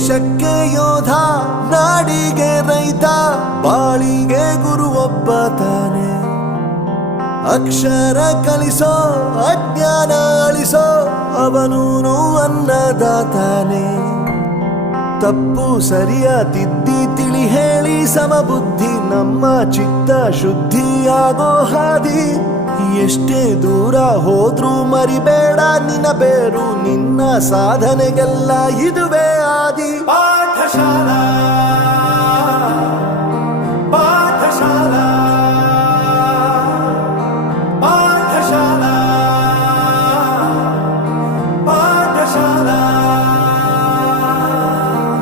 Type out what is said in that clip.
ದೇಶಕ್ಕೆ ಯೋಧ, ನಾಡಿಗೆ ರೈತ, ಬಾಳಿಗೆ ಗುರು ಒಬ್ಬ ತಾನೆ. ಅಕ್ಷರ ಕಲಿಸೋ, ಅಜ್ಞಾನ ಅಳಿಸೋ, ಅವನೂನು ಅನ್ನದಾತಾನೆ. ತಪ್ಪು ಸರಿಯ ತಿದ್ದಿ ತಿಳಿ ಹೇಳಿ ಸಮಬುದ್ಧಿ, ನಮ್ಮ ಚಿತ್ತ ಶುದ್ಧಿಯಾಗೋ ಹಾದಿ. ಎಷ್ಟೇ ದೂರ ಹೋದ್ರೂ ಮರಿಬೇಡ ನಿನ್ನ ಬೇರು, ನಿನ್ನ ಸಾಧನೆಗೆಲ್ಲ ಇದುವೇ ಆದಿ.